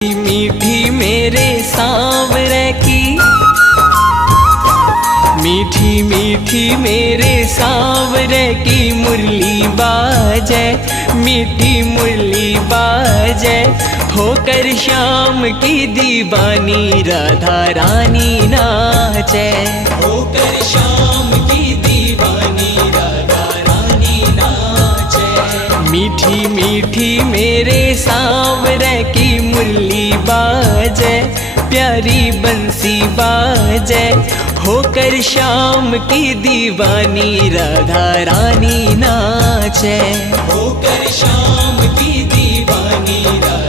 मीठी मेरे सांवरे की, मीठी मीठी मेरे सांवरे की मुरली बाजे, मीठी मुरली बाजे। होकर श्याम की दीवानी राधा रानी नाचे, होकर श्याम की दीवानी राधा रानी नाचे। मीठी मीठी मेरे सांवरे की मुरली बाजे, प्यारी बंसी बाजे। होकर श्याम की दीवानी राधा रानी नाचे, होकर श्याम की दीवानी राधा